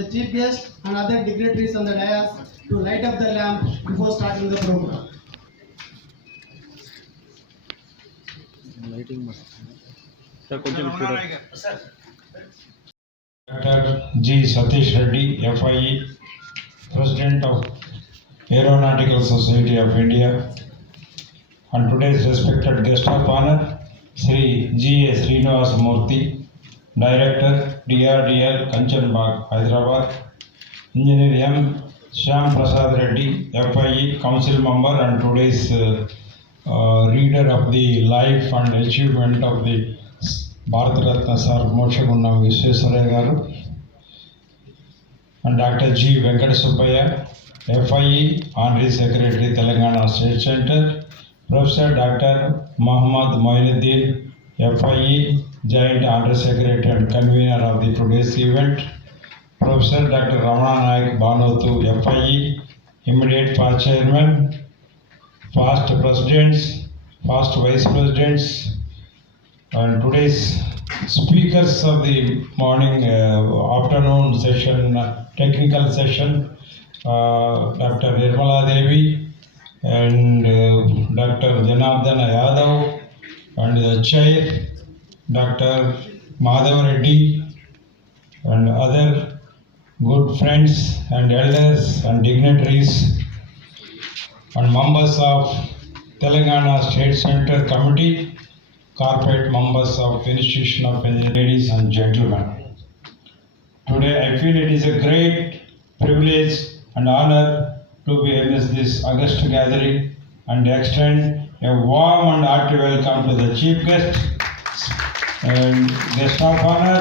the chief guest and other dignitaries on the dais to light up the lamp before starting the program. Lighting must. Sir, కొంచెం చూడండి. Dr. G. Satish Reddy, FIE, President of Aeronautical Society of India, and today's respected guest of honor, Sri G. A. Srinivas Murthy, Director, DRDL, Kanchanbag, Hyderabad, Engineer M. Shyam Prasad Reddy, FIE, Council Member, and today's reader of the life and achievement of the Bharat Ratna Sir Mokshagunna Visvesvaraya garu, and Dr. G. Venkata Subbaya, FIE, Honorary Secretary, Telangana State Center, Professor Dr. Muhammad Moinuddin, FIE, Joint Under Secretary and Convener of the today's event, Professor Dr. Ramana Naik Banotu, FIE, Immediate Past Chairman, Past Presidents, Past Vice Presidents, and today's speakers of the morning, afternoon session, technical session, Dr. Nirmala Devi and Dr. Janardana Yadav, and the chair, Dr. Madhav Reddy, and other good friends and elders and dignitaries and members of Telangana State Center Committee, corporate members of Institution of Engineers, ladies and gentlemen. Today I feel it is a great privilege and honor to be amidst this august gathering and extend a warm and hearty welcome to the chief guest and guest of honor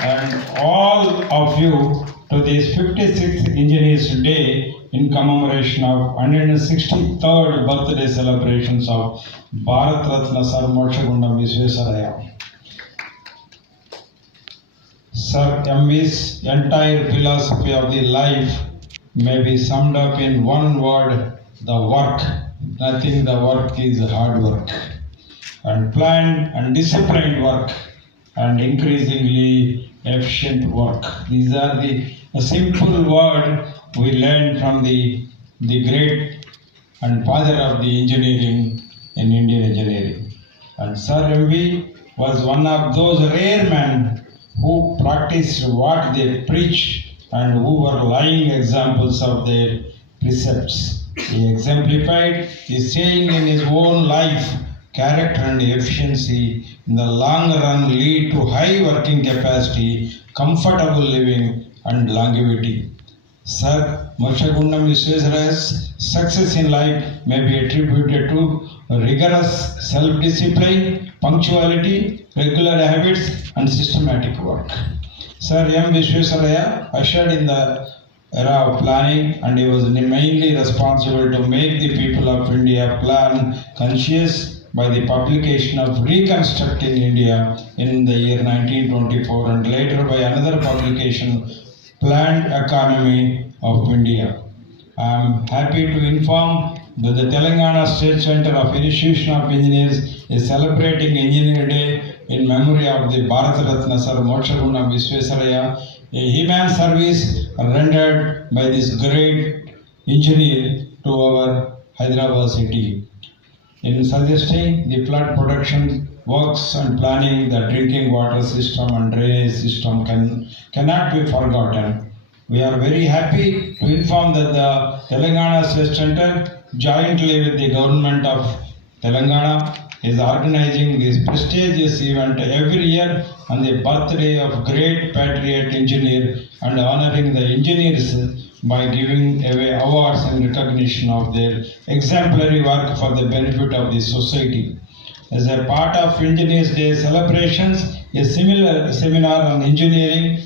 and all of you to this 56th Engineers Day in commemoration of 163rd birthday celebrations of Bharat Ratna Sir Mokshagunna Visvesvaraya. Sir M.V.'s entire philosophy of the life may be summed up in one word, the work. Nothing the work is hard work. And planned and disciplined work and increasingly efficient work. These are the simple word we learned from the great and father of the engineering in Indian engineering. And Sir M.V. was one of those rare men who practiced what they preach and who were lying examples of their precepts. He exemplified his saying in his own life, character and efficiency in the long run lead to high working capacity, comfortable living and longevity. Sir Mokshagunna Visvesvaraya's success in life may be attributed to rigorous self-discipline, punctuality, regular habits and systematic work. Sir M. Visvesvaraya ushered in the era of planning, and he was mainly responsible to make the people of India plan conscious by the publication of Reconstructing India in the year 1924 and later by another publication, Planned Economy of India. I am happy to inform that the Telangana State Center of Institution of Engineers is celebrating Engineer Day in memory of the Bharat Ratna Sir Mokshagunna Visvesvaraya, a human service rendered by this great engineer to our Hyderabad city. In suggesting the flood protection works and planning the drinking water system and drainage system cannot be forgotten. We are very happy to inform that the Telangana State Center, jointly with the government of Telangana, is organizing this prestigious event every year on the birthday of great patriot engineer and honoring the engineers by giving away awards in recognition of their exemplary work for the benefit of the society. As a part of Engineers Day celebrations, a similar seminar on engineering,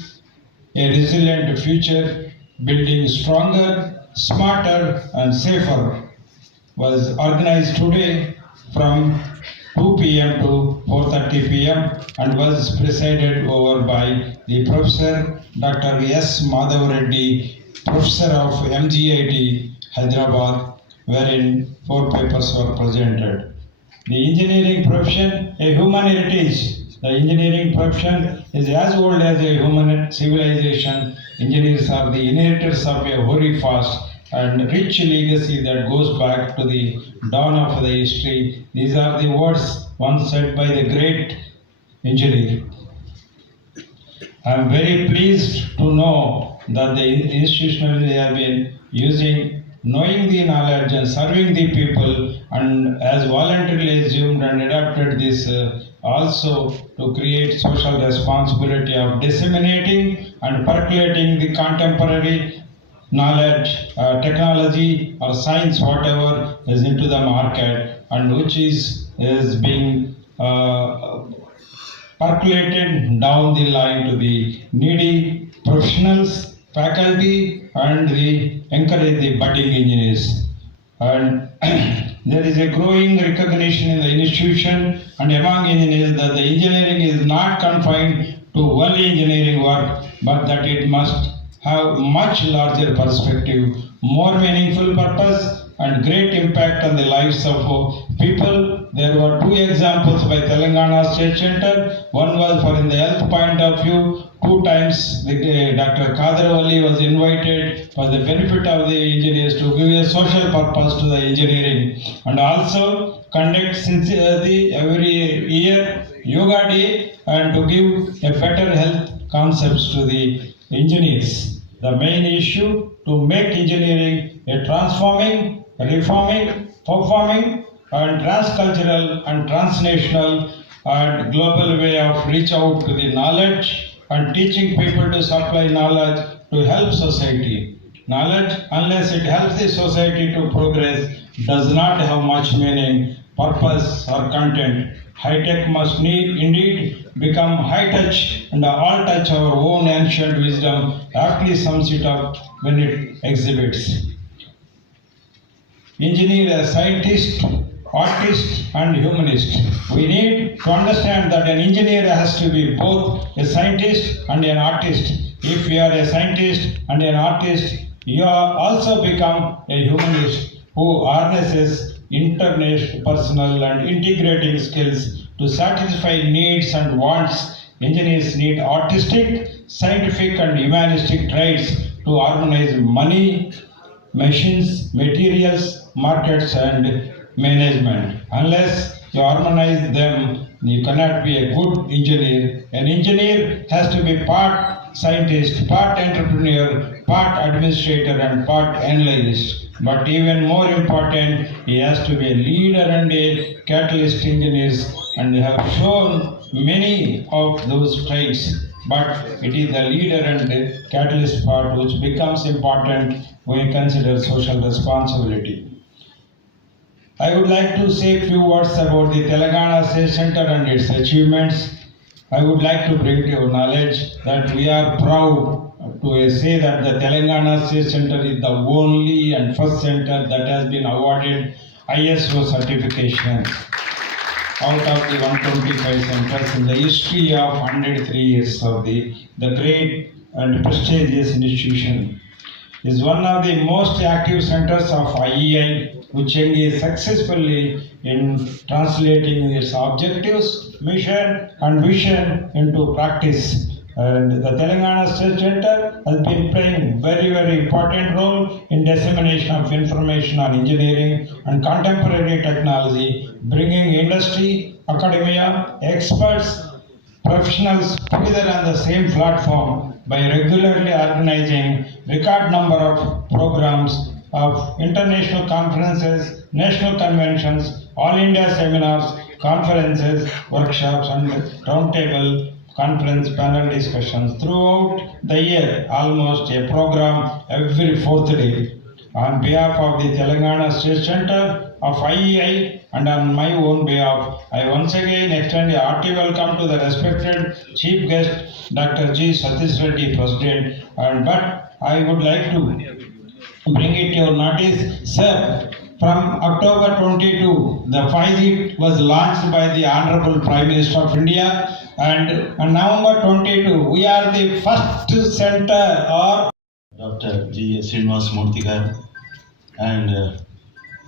a resilient future, building stronger, smarter and safer was organized today from 2 p.m. to 4:30 p.m. and was presided over by the Professor Dr. S. Madhav Reddy, Professor of MGIT, Hyderabad, wherein 4 papers were presented. The engineering profession, a human heritage The engineering profession is as old as a human civilization. Engineers are the inheritors of a hoary past and rich legacy that goes back to the dawn of the history. These are the words once said by the great engineer. I am very pleased to know that the institutionally have been using knowing the knowledge and serving the people and as voluntarily assumed and adapted this also to create social responsibility of disseminating and percolating the contemporary knowledge, technology or science, whatever is into the market and which is being percolated down the line to the needy professionals, faculty, and the encourage the budding engineers. And there is a growing recognition in the institution and among engineers that the engineering is not confined to only engineering work, but that it must have much larger perspective, more meaningful purpose, and great impact on the lives of people. There were two examples by Telangana State Center. One was for in the health point of view. Two times Dr. Kadravali was invited for the benefit of the engineers to give a social purpose to the engineering and also conduct since every year Yoga Day and to give a better health concepts to the engineers. The main issue to make engineering a transforming, reforming, performing and transcultural and transnational and global way of reach out to the knowledge and teaching people to supply knowledge to help society. Knowledge, unless it helps the society to progress, does not have much meaning, purpose or content. High tech must indeed become high touch and all touch our own ancient wisdom aptly sums it up when it exhibits. Engineer, a scientist, artist and humanist. We need to understand that an engineer has to be both a scientist and an artist. If you are a scientist and an artist, you also become a humanist who harnesses interpersonal and integrating skills to satisfy needs and wants. Engineers need artistic, scientific and humanistic traits to harmonize money, machines, materials, markets and management. Unless you harmonize them, you cannot be a good engineer. An engineer has to be part scientist, part entrepreneur, part administrator and part analyst. But even more important, he has to be a leader and a catalyst engineers and they have shown many of those traits. But it is the leader and the catalyst part which becomes important when you consider social responsibility. I would like to say a few words about the Telangana State Center and its achievements. I would like to bring to your knowledge that we are proud to say that the Telangana State Center is the only and first center that has been awarded ISO certification out of the 125 centers in the history of 103 years of the great and prestigious institution. Is one of the most active centers of IEI, which engages successfully in translating its objectives, mission and vision into practice. And the Telangana State Center has been playing very important role in dissemination of information on engineering and contemporary technology, bringing industry, academia, experts, professionals together on the same platform by regularly organizing record number of programs of international conferences, national conventions, all India seminars, conferences, workshops and roundtable conference panel discussions throughout the year, almost a program every fourth day. On behalf of the Telangana State Center of IEI and on my own behalf, I once again extend a hearty welcome to the respected chief guest, Dr. G. Satish Reddy, President. But I would like to bring it to your notice, sir. From October 22, the 5G was launched by the Honorable Prime Minister of India, and on November 22, we are the first center or Dr. G. Srinivas Murthy garu and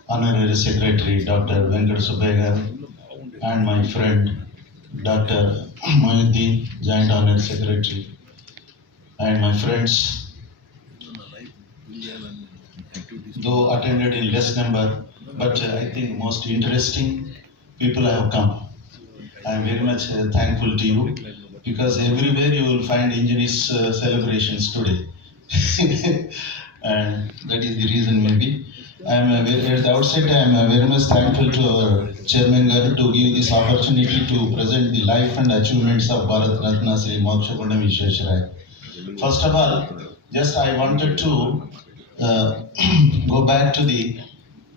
Honorary Secretary Dr. Venkat Subbaya garu and my friend Dr. Mohiuddin, Joint Honorary Secretary, and my friends, though attended in less number, but I think most interesting people have come. I am very much thankful to you because everywhere you will find engineers celebrations today. And that is the reason maybe. I am at the outset I am very much thankful to our Chairman Garu to give this opportunity to present the life and achievements of Bharat Ratna Sri Mokshagunda Visvesvaraya. First of all, just I wanted to go back to the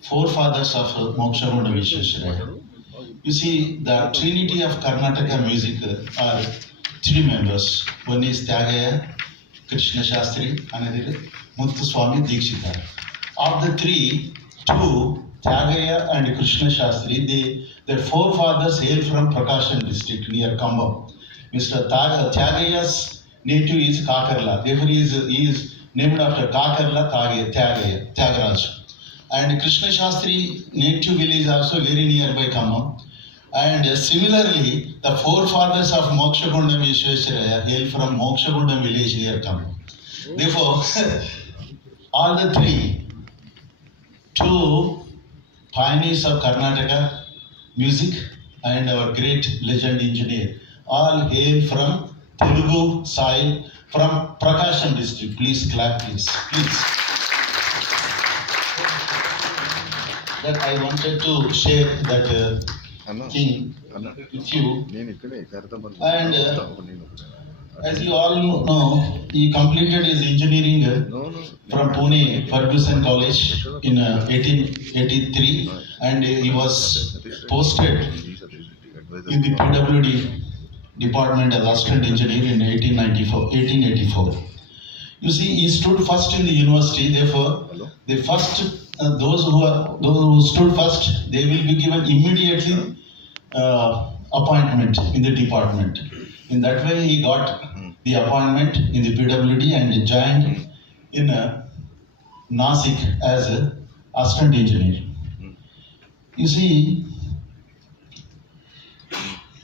forefathers of Mokshagunda Visvesvaraya. You see, the trinity of Karnataka music are three members. One is Tyagaya, Krishna Shastri, another Muthuswami Dikshita. Of the three, two, Tyagaya and Krishna Shastri, their forefathers hail from Prakasam district near Kambam. Mr. Tyagaya's native is Kakarla, therefore he is named after Kakarla Tyagaya, Tyagaraj. And Krishna Shastri native village also very nearby Kambam. And similarly, the forefathers of Mokshagunda Visvesvaraya hail from Mokshagunda village near Kambam. Therefore, all the three, two pioneers of Karnataka music and our great legend engineer, all hail from Telugu soil, from Prakasam district. Please clap, please. That I wanted to share that thing with you. And as you all know, he completed his engineering from Pune Ferguson College in 1883, and he was posted in the PWD department as assistant engineer in 1884. You see, he stood first in the university. Therefore, the first those who stood first, they will be given immediately appointment in the department. In that way, he got the appointment in the PWD and joined in Nasik as an assistant engineer. You see,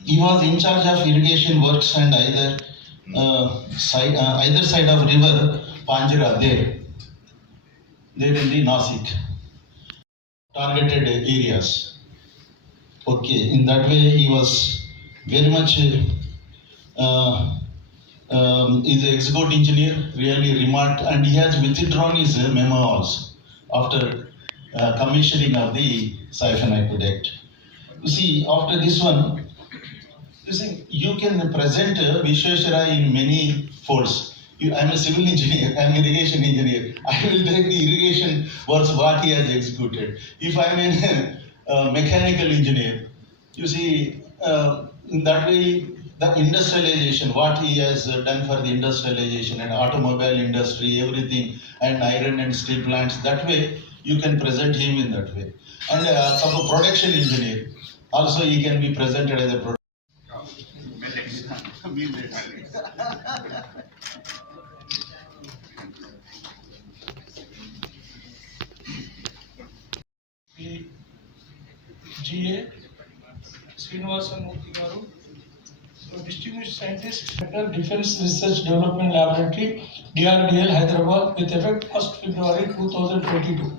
he was in charge of irrigation works and either side of river Panjira there in the Nasik targeted areas. Okay, in that way he was very much is an executive engineer, really remarked, and he has withdrawn his memo also after commissioning of the siphon aqueduct. You see, after this one, you see, you can present Visvesvaraya in many folds. I'm a civil engineer, I'm an irrigation engineer. I will take the irrigation works what he has executed. If I'm a mechanical engineer, you see, in that way, the industrialization, what he has done for the industrialization and automobile industry, everything, and iron and steel plants, that way you can present him in that way. And of a production engineer, also he can be presented as a production. GA Srinivasmurthy Garu, distinguished scientist, Defense Research Development Laboratory, DRDL, Hyderabad, with effect 1st February 2022.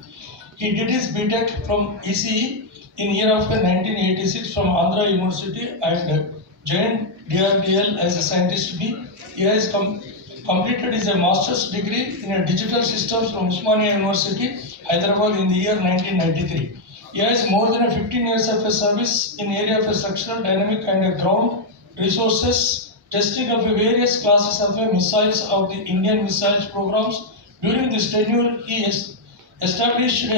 He did his BTech from ECE in year of 1986 from Andhra University and joined DRDL as a scientist B. He has completed his master's degree in digital systems from Usmania University, Hyderabad in the year 1993. He has more than 15 years of service in area of structural, dynamic and ground resources, testing of various classes of missiles of the Indian missiles programs. During this tenure, he has established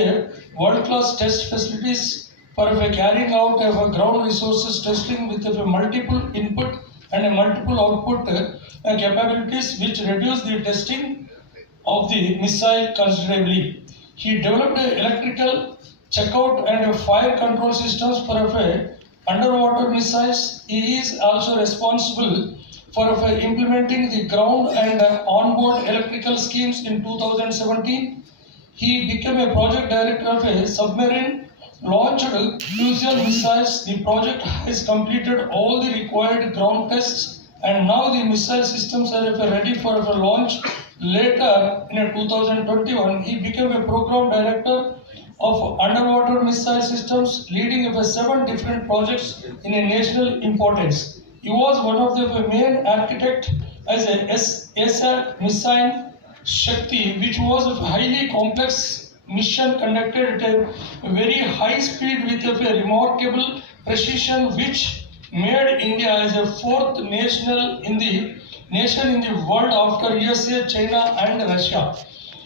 world-class test facilities for carrying out of ground resources testing with multiple input and multiple output capabilities, which reduce the testing of the missile considerably. He developed electrical checkout and fire control systems for underwater missiles. He is also responsible for implementing the ground and onboard electrical schemes in 2017. He became a project director of a submarine launched crucial missiles. The project has completed all the required ground tests, and now the missile systems are ready for launch. Later in 2021, he became a program director of underwater missile systems, leading 7 different projects in a national importance. He was one of the main architect as a SR missile Shakti, which was a highly complex mission conducted at a very high speed with a remarkable precision, which made India as a fourth nation in the world after USA, China, and Russia.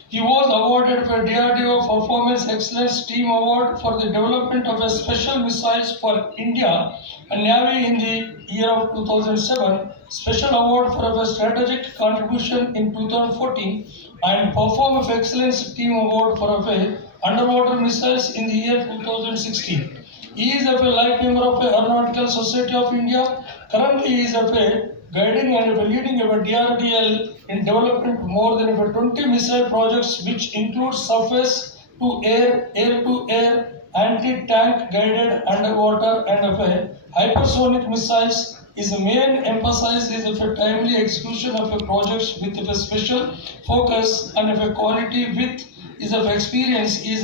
He was awarded for DRDO Performance Excellence Team Award for the development of a special missiles for India and Navy in the year of 2007, Special Award for a strategic contribution in 2014, and Perform of Excellence Team Award for a underwater missiles in the year 2016. He is a life member of the Aeronautical Society of India. Currently, he is a guiding and leading a DRDL in development more than 20 missile projects, which include surface to air, air to air, anti-tank guided underwater and hypersonic missiles. His main emphasis is a timely execution of projects with a special focus and quality. With his experience, he is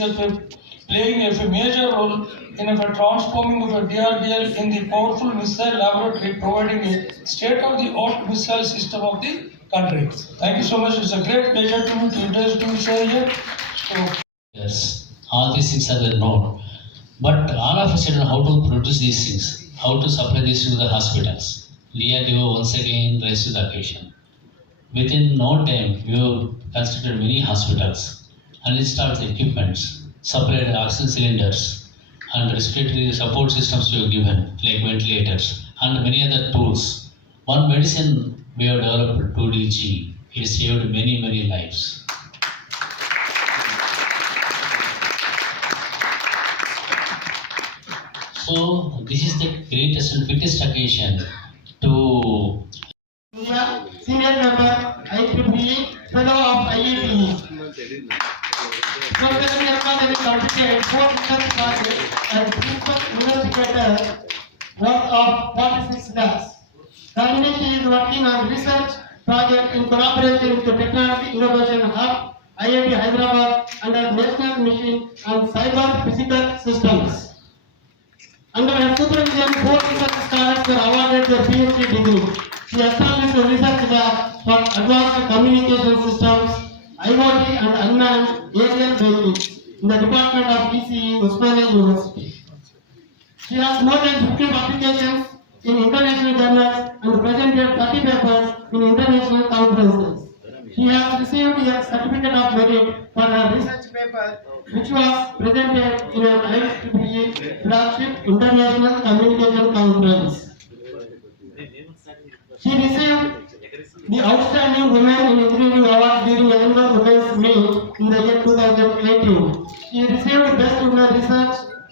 playing a major role in transforming DRDL in the powerful missile laboratory, providing a state-of-the-art missile system of the country. Thank you so much. It's a great pleasure to introduce to share here. Yes, all these things are well known, but all of us don't know how to produce these things, how to supply these to the hospitals. DRDO once again rise to the occasion. Within no time, we have constructed many hospitals and installed the equipments, supplied oxygen cylinders, and respiratory support systems we have given, like ventilators, and many other tools. One medicine we have developed, 2DG, it saved many, many lives. So, this is the greatest and biggest occasion to Senior member, IEEE, Fellow of IEEE. Professor Rarna has completed 4 research projects and principal investigator work of 46 lakhs. Currently, he is working on research project in collaboration with the Technology Innovation Hub, IIT Hyderabad, under National Mission on Cyber Physical Systems. Under her supervision, 4 research scholars were awarded their PhD degree. She established a research lab for advanced communication systems, IoT and unmanned aerial vehicles in the Department of ECE, Visvesvaraya University. She has more than 50 publications in international journals and presented 30 papers in international conferences. She has received a certificate of merit for her research paper, which was presented in an IEEE flagship international communication conference. She received the Outstanding Women in Engineering Award during the Annual Women's Meet in the year 2018. She received Best Women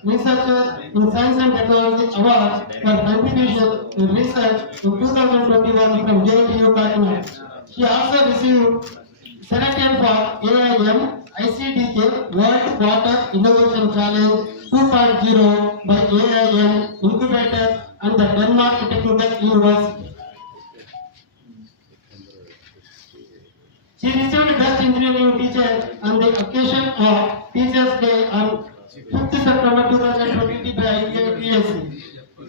Researcher in Science and Technology Award for contribution in research in 2021 from JNTU Patna. She also received selected for AIM ICDK World Water Innovation Challenge 2.0 by AIM Incubator and the Denmark Technical University. She received Best Engineering Teacher on the occasion of Teachers' Day on 5th September 2020 by IEEE.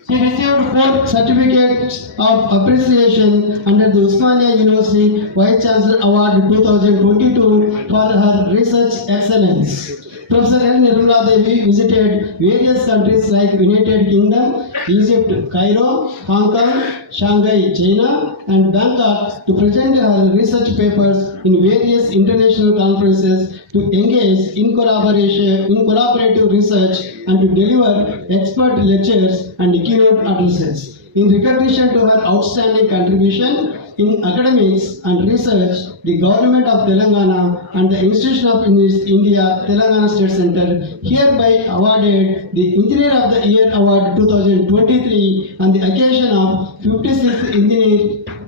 She received 4 certificates of appreciation under the Osmania University Vice Chancellor Award 2022 for her research excellence. Professor L. Nirmala Devi visited various countries like United Kingdom, Egypt, Cairo, Hong Kong, Shanghai, China, and Bangkok to present her research papers in various international conferences, to engage in collaborative research, and to deliver expert lectures and keynote addresses. In recognition to her outstanding contribution in academics and research, the Government of Telangana and the Institution of Engineers India Telangana State Center hereby awarded the Engineer of the Year Award 2023 on the occasion of 56th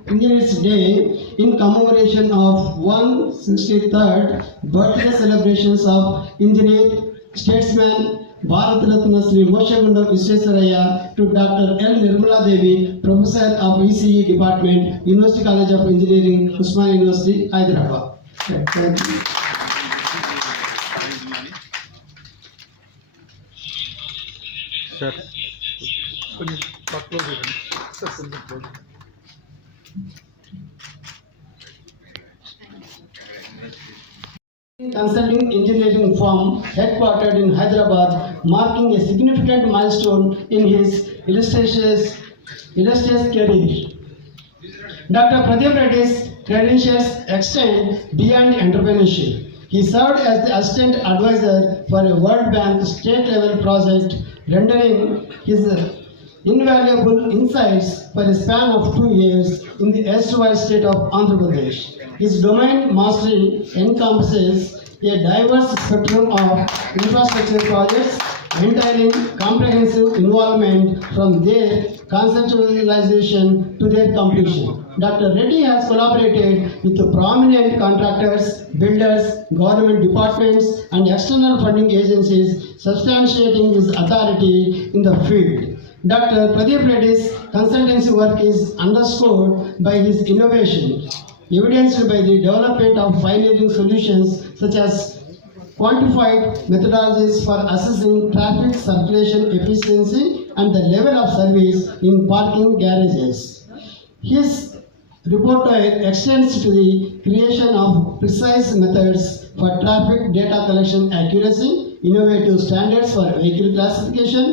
Engineers Day in commemoration of 163rd birthday celebrations of Engineer statesman Bharat Ratna Sri Moshagunda Visvesvaraya to Dr. L. Nirmala Devi, Professor of ECE Department, University College of Engineering, Usman University, Hyderabad. Thank you. Sir కొంచెం close చేయండి sir కొంచెం close Consulting engineering firm headquartered in Hyderabad, marking a significant milestone in his illustrious career. Dr. Pradeep Reddy's credentials extend beyond entrepreneurship. He served as the assistant advisor for a World Bank state-level project, rendering his invaluable insights for a span of 2 years in the erstwhile state of Andhra Pradesh. His domain mastery encompasses a diverse spectrum of infrastructure projects, entailing comprehensive involvement from their conceptualization to their completion. Dr. Reddy has collaborated with prominent contractors, builders, government departments, and external funding agencies, substantiating his authority in the field. Dr. Pradeep Reddy's consultancy work is underscored by his innovation, evidenced by the development of pioneering solutions such as quantified methodologies for assessing traffic circulation efficiency and the level of service in parking garages. His repertoire extends to the creation of precise methods for traffic data collection accuracy, innovative standards for vehicle classification,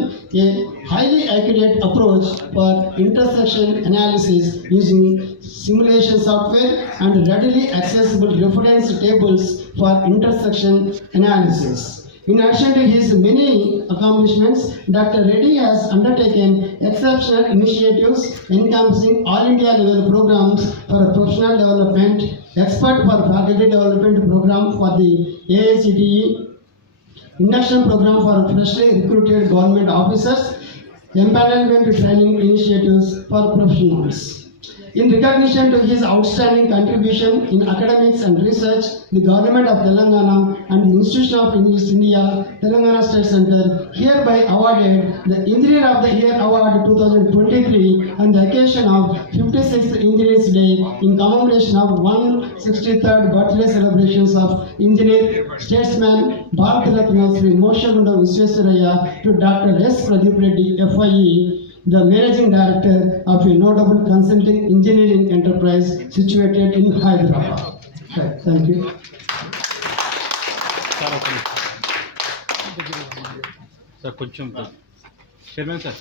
a highly accurate approach for intersection analysis using simulation software, and readily accessible reference tables for intersection analysis. In addition to his many accomplishments, Dr. Reddy has undertaken exceptional initiatives encompassing all India level programs for professional development, expert for faculty development program for the AICTE, induction program for freshly recruited government officers, empanelment training initiatives for professionals. In recognition to his outstanding contribution in academics and research, the Government of Telangana and the Institution of English India, Telangana State Center hereby awarded the Engineer of the Year Award 2023 on the occasion of 56th Engineers Day in commemoration of 163rd birthday celebrations of engineer statesman Bharat Ratna Sri Moshagunda Visvesvaraya to Dr. S. Pradeep Reddy, FIE, the managing director of a notable consulting engineering enterprise situated in Hyderabad. Thank you. Sir కొంచెం chairman sir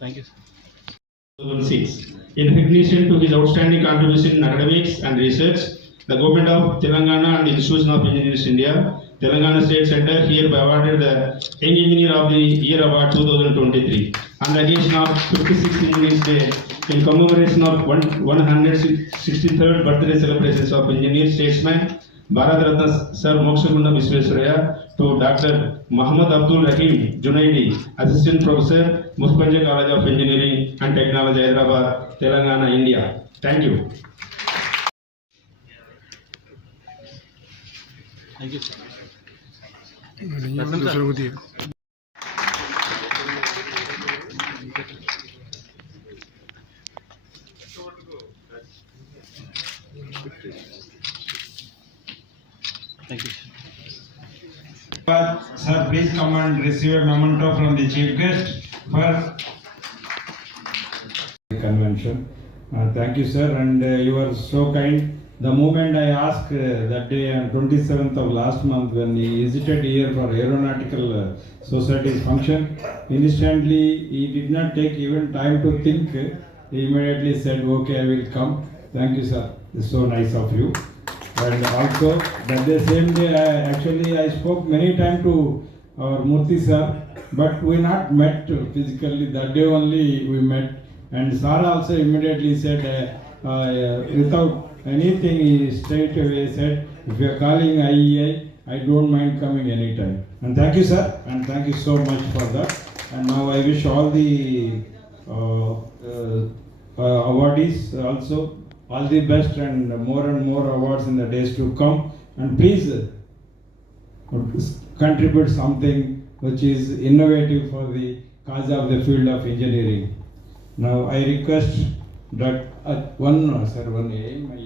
thank you sir 2006. In recognition to his outstanding contribution in academics and research, the Government of Telangana and the Institution of Engineers India, Telangana State Center hereby awarded the Young Engineer of the Year Award 2023 on the occasion of 56th Engineers Day in commemoration of 163rd birthday celebrations of engineer statesman Bharat Ratna Sir Mokshagunda Visvesvaraya to Dr. Muhammad Abdul Rahim Junaidi, Assistant Professor, Musbanja College of Engineering and Technology, Hyderabad, Telangana, India. Thank you. Thank you sir thank you Sir, please come and receive a memento from the chief guest for convention. Thank you, sir, and you are so kind. The moment I asked that day on 27th of last month when he visited here for aeronautical society's function, instantly he did not take even time to think. He immediately said, "Okay, I will come." Thank you, sir. It's so nice of you. And also that the same day, I spoke many times to our Murthy sir, but we not met physically. That day only we met, and sir also immediately said, without anything, he straight away said, "If you are calling IEI, I don't mind coming anytime." And thank you, sir, and thank you so much for that. And now I wish all the awardees also all the best and more awards in the days to come. And please contribute something which is innovative for the cause of the field of engineering. Now I request that one A, my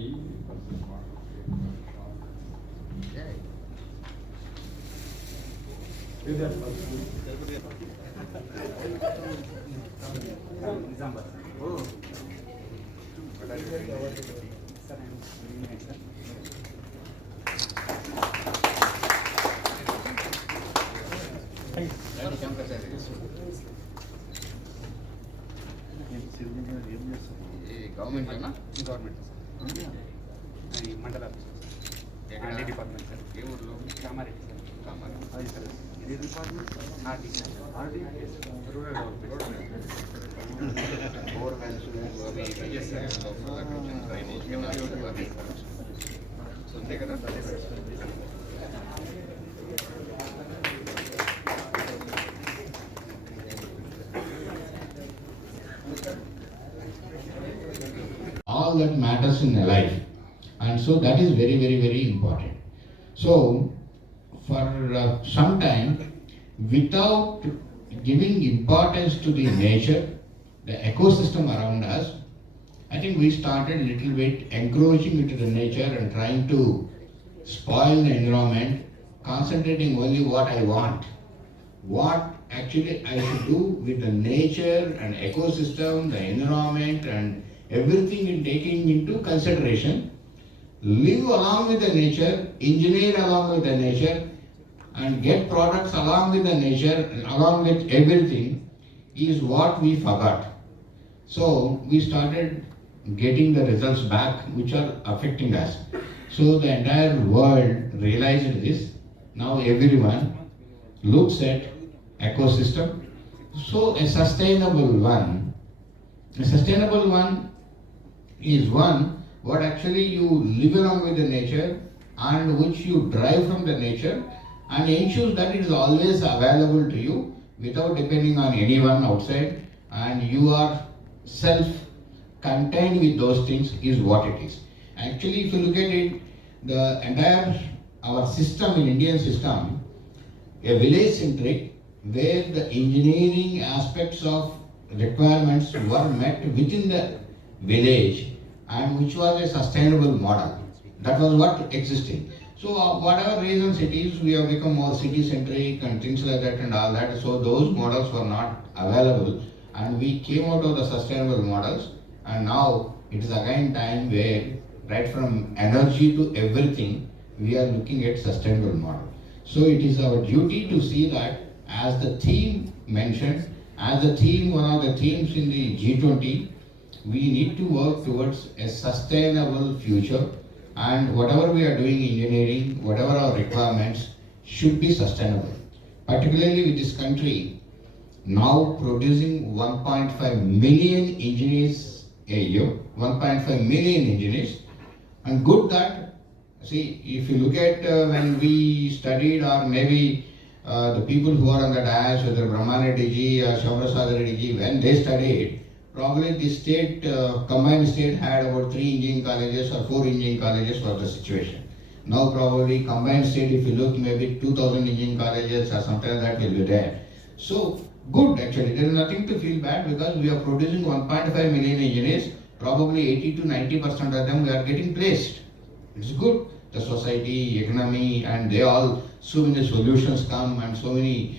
government mandal RD department sir. ఏ ఊర్లో? Kamareddy sir. Kamareddy అది sir. ఏ department? RD sir. RD rural development. Borewells అవి drainage అవి so అంతే కదా. all that matters in a life, and so that is very important. So for some time, without giving importance to the nature, the ecosystem around us, I think we started little bit encroaching into the nature and trying to spoil the environment, concentrating only what I want, what actually I should do with the nature and ecosystem, the environment and everything in taking into consideration. Live along with the nature, engineer along with the nature, and get products along with the nature, along with everything, is what we forgot. So we started getting the results back which are affecting us. So the entire world realized this. Now everyone looks at ecosystem. So a sustainable one is one what actually you live along with the nature and which you drive from the nature and ensures that it is always available to you without depending on anyone outside, and you are self-contained with those things is what it is. Actually, if you look at it, the entire our system in Indian system, a village centric, where the engineering aspects of requirements were met within the village and which was a sustainable model. That was what existed. So whatever reasons it is, we have become more city centric and things like that and all that. So those models were not available and we came out of the sustainable models, and now it is again time where right from energy to everything we are looking at sustainable model. So it is our duty to see that as the theme mentioned, as the theme, one of the themes in the G20, we need to work towards a sustainable future, and whatever we are doing engineering, whatever our requirements should be sustainable. Particularly with this country now producing 1.5 million engineers a year, 1.5 million engineers, and good that, see, if you look at when we studied, or maybe the people who are on the dais, whether Brahmanreddy ji or Shamrasadar Reddy ji, when they studied, probably the state, combined state had about 3 engineering colleges or 4 engineering colleges for the situation. Now probably combined state, if you look, maybe 2,000 engineering colleges or something like that will be there. So good actually, there is nothing to feel bad because we are producing 1.5 million engineers, probably 80 to 90% of them we are getting placed. It's good. The society, economy, and they all, so many solutions come and so many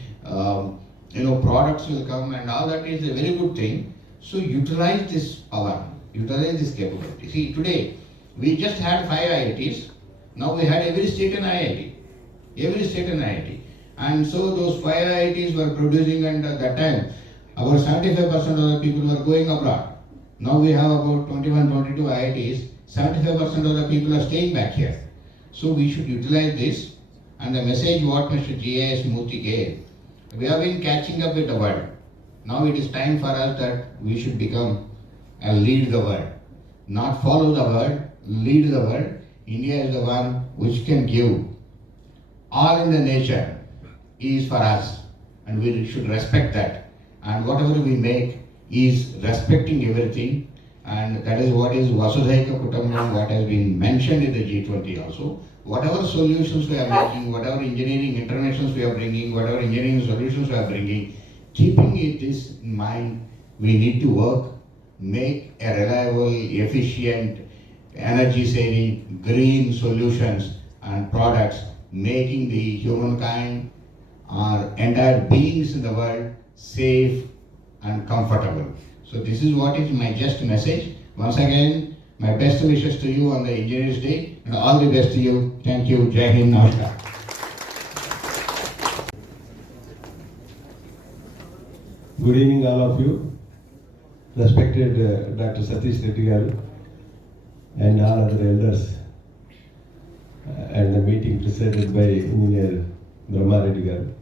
products will come, and all that is a very good thing. So utilize this power, utilize this capability. See, today we just had 5 IITs. Now we had every state an IIT, and so those 5 IITs were producing, and at that time about 75% of the people were going abroad. Now we have about 21-22 IITs. 75% of the people are staying back here. So we should utilize this, and the message what Mr. G.S. Murthy gave, we have been catching up with the world. Now it is time for us that we should become and lead the world. Not follow the world, lead the world. India is the one which can give. All in the nature is for us, and we should respect that. And whatever we make is respecting everything, and that is what is Vasudhaika Kutumbam, what has been mentioned in the G20 also. Whatever solutions we are making, whatever engineering interventions we are bringing, whatever engineering solutions we are bringing, keeping it is in mind, we need to work, make a reliable, efficient, energy saving, green solutions and products, making the humankind or entire beings in the world safe and comfortable. So this is what is my just message. Once again, my best wishes to you on the Engineers Day and all the best to you. Thank you. Jai Hind. Namaskar. Good evening, all of you. Respected Dr. Satish Reddy garu and all other elders, and the meeting presided by Engineer Brahma Reddy garu.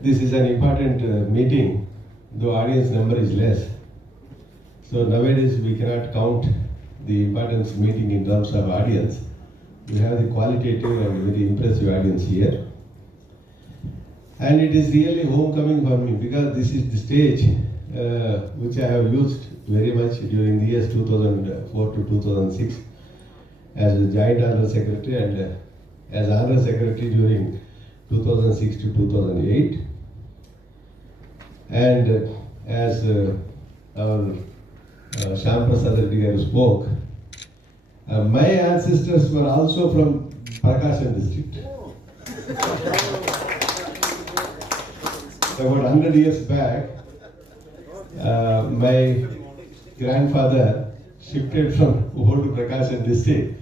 This is an important meeting, though audience number is less. So nowadays we cannot count the importance meeting in terms of audience. We have the qualitative and very impressive audience here. And it is really homecoming for me because this is the stage which I have used very much during the years 2004 to 2006 as a Joint Honorary Secretary and as Honorary Secretary during 2006 to 2008. And as our Shyam Prasad Reddy garu spoke, my ancestors were also from Prakasam district. About 100 years back, my grandfather shifted from Uhud to Prakasam district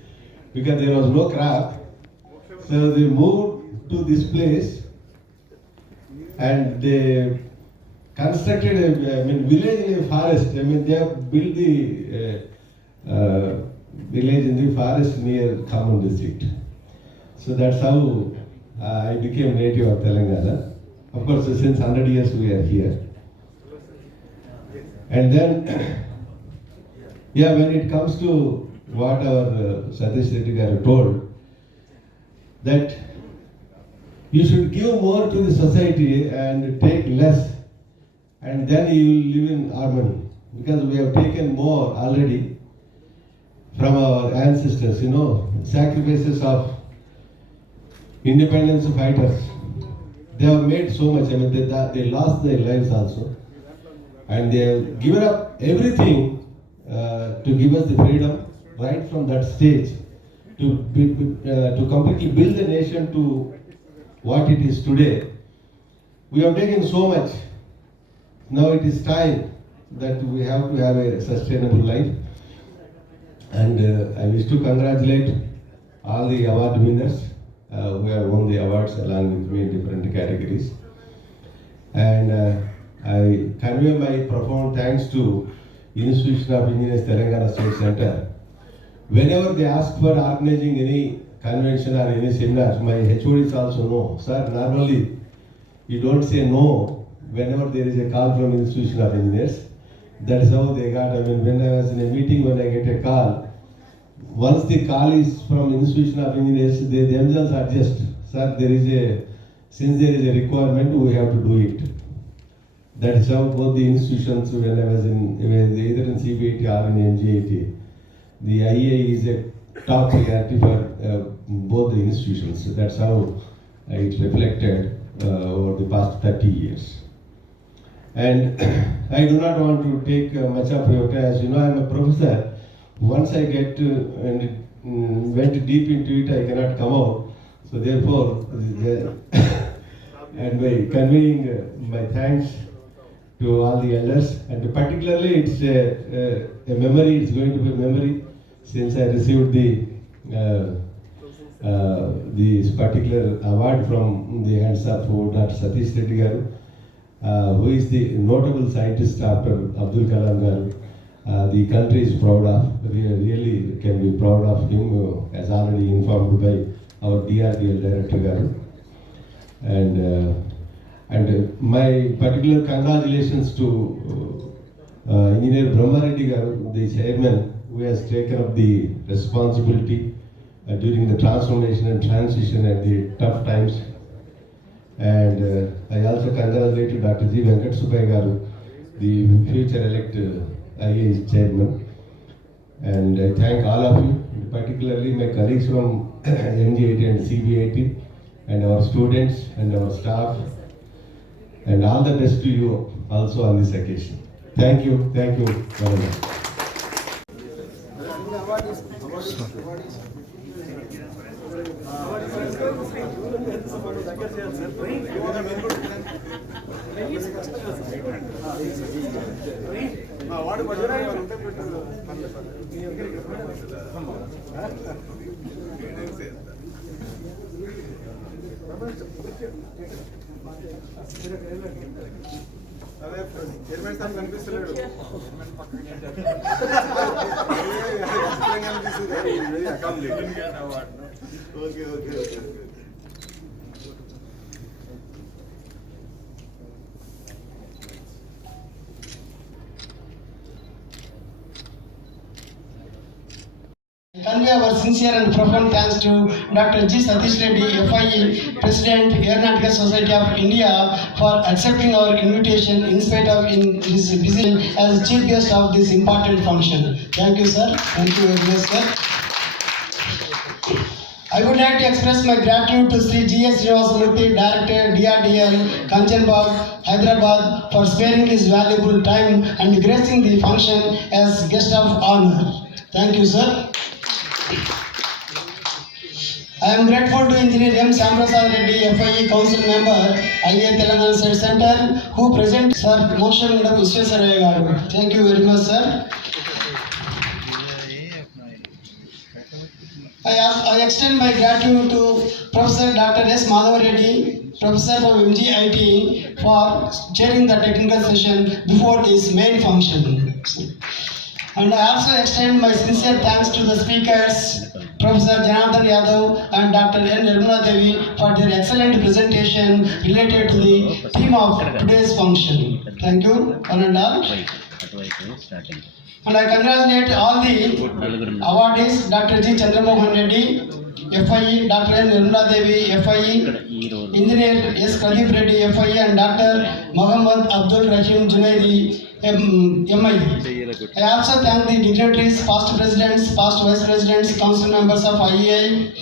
because there was no crop. So they moved to this place and they constructed a village in a forest. They have built the village in the forest near Khammam district. So that's how I became native of Telangana. Of course, since 100 years we are here. And then, when it comes to what our Satish Reddy garu told, that you should give more to the society and take less, and then you will live in harmony. Because we have taken more already from our ancestors, sacrifices of independence fighters. They have made so much. They lost their lives also, and they have given up everything to give us the freedom right from that stage to completely build the nation to what it is today. We have taken so much. Now it is time that we have to have a sustainable life. And I wish to congratulate all the award winners who have won the awards along with me in different categories. And I convey my profound thanks to Institution of Engineers Telangana State Center. Whenever they ask for organizing any convention or any seminar, my HODs also know. Sir, normally you don't say no whenever there is a call from Institution of Engineers. That is how they got. When I was in a meeting, when I get a call, once the call is from Institution of Engineers, they themselves adjust. Sir, since there is a requirement, we have to do it. That is how both the institutions, when I was either in CBIT or in MGIT, the IEA is a top priority for both the institutions. So that's how it's reflected over the past 30 years. And I do not want to take much of your time. As you know, I am a professor. Once I get and went deep into it, I cannot come out. So therefore, and by conveying my thanks to all the elders, and particularly it's a memory. It's going to be a memory since I received this particular award from the hands of Dr. Satish Reddy garu, who is the notable scientist after Abdul Kalam garu. The country is proud of. We really can be proud of him, as already informed by our DRDL Director garu. And my particular congratulations to Engineer Brahma Reddy garu, the chairman, who has taken up the responsibility during the transformation and transition at the tough times. And I also congratulate Dr. G. Venkat Subbai garu, the future elect IAS chairman. And I thank all of you, particularly my colleagues from MG80 and CB80, and our students and our staff, and all the best to you also on this occasion. Thank you very much. Convey our sincere and profound thanks to Dr. G. Satish Reddy, FIE, President, Aeronautical Society of India, for accepting our invitation in spite of his busy as chief guest of this important function. Thank you, sir. Thank you very much, sir. I would like to express my gratitude to Sri G.S. Srinivasamurthy, Director, DRDL, Kanchanbagh, Hyderabad, for sparing his valuable time and gracing the function as guest of honor. Thank you, sir. I am grateful to Engineer M. Samprasad Reddy, FIE Council Member, IA Telangana State Center, who present Sir Mokshamundam Visvesvaraya garu. Thank you very much, sir. I extend my gratitude to Professor Dr. S. Madhav Reddy, Professor from MGIT, for chairing the technical session before this main function. And I also extend my sincere thanks to the speakers, Professor Janardhan Yadav and Dr. N. Nirmala Devi, for their excellent presentation related to the theme of today's function. Thank you, one and all. And I congratulate all the awardees, Dr. G. Chandramohan Reddy, FIE, Dr. N. Nirmala Devi, FIE, Engineer S. Pradeep Reddy, FIE, and Dr. Muhammad Abdul Rahim Junaidi, MIE. I also thank the dignitaries, past presidents, past vice presidents, council members of IEI,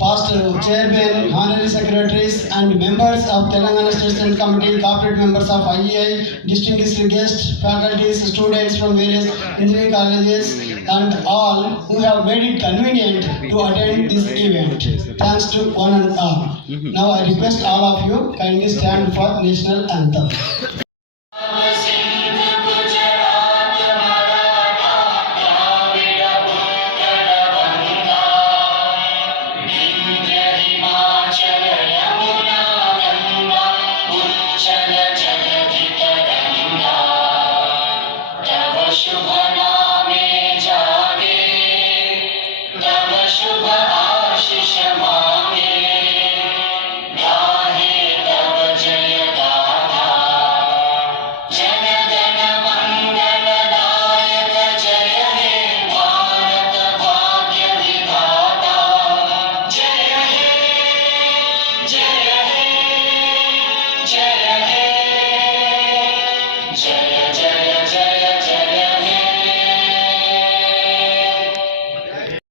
past chairmen, honorary secretaries, and members of Telangana State Senate Committee, corporate members of IEI, distinguished guests, faculties, students from various engineering colleges, and all who have made it convenient to attend this event. Thanks to one and all. Now I request all of you kindly stand for national anthem.